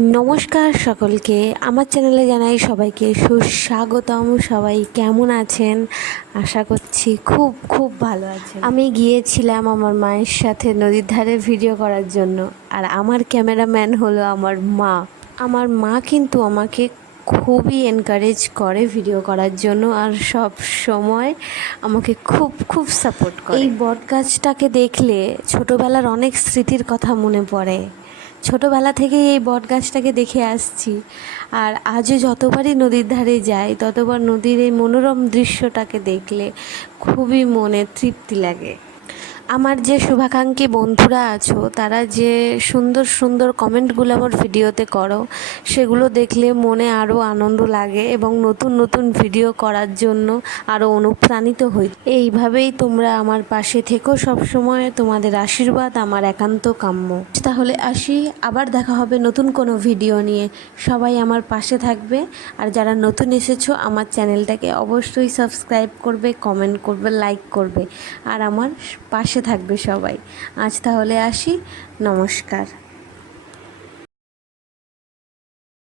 নমস্কার সকলকে, আমার চ্যানেলে জানাই সবাইকে সুস্বাগতম। সবাই কেমন আছেন? আশা করছি খুব খুব ভালো আছেন। আমি গিয়েছিলাম আমার মায়ের সাথে নদীর ধারে ভিডিও করার জন্য, আর আমার ক্যামেরাম্যান হলো আমার মা। আমার মা কিন্তু আমাকে খুবই এনকারেজ করে ভিডিও করার জন্য, আর সব সময় আমাকে খুব খুব সাপোর্ট করে। এই বটগাছটাকে দেখলে ছোটোবেলার অনেক স্মৃতির কথা মনে পড়ে। ছোটোবেলা থেকেই এই বটগাছটাকে দেখে আসছি, আর আজও যতবারই নদীর ধারে যাই ততবার নদীর এই মনোরম দৃশ্যটাকে দেখলে খুবই মনে তৃপ্তি লাগে। আমার যে শুভাকাঙ্ক্ষী বন্ধুরা আছো, তারা যে সুন্দর সুন্দর কমেন্টগুলো আমার ভিডিওতে করো, সেগুলো দেখলে মনে আরও আনন্দ লাগে এবং নতুন নতুন ভিডিও করার জন্য আরও অনুপ্রাণিত হই। এইভাবেই তোমরা আমার পাশে থেকো সবসময়, তোমাদের আশীর্বাদ আমার একান্ত কাম্য। তাহলে আসি, আবার দেখা হবে নতুন কোনো ভিডিও নিয়ে। সবাই আমার পাশে থাকবে, আর যারা নতুন এসেছো আমার চ্যানেলটাকে অবশ্যই সাবস্ক্রাইব করবে, কমেন্ট করবে, লাইক করবে, আর আমার পাশে থাকবে সবাই। আজ তাহলে আসি, নমস্কার।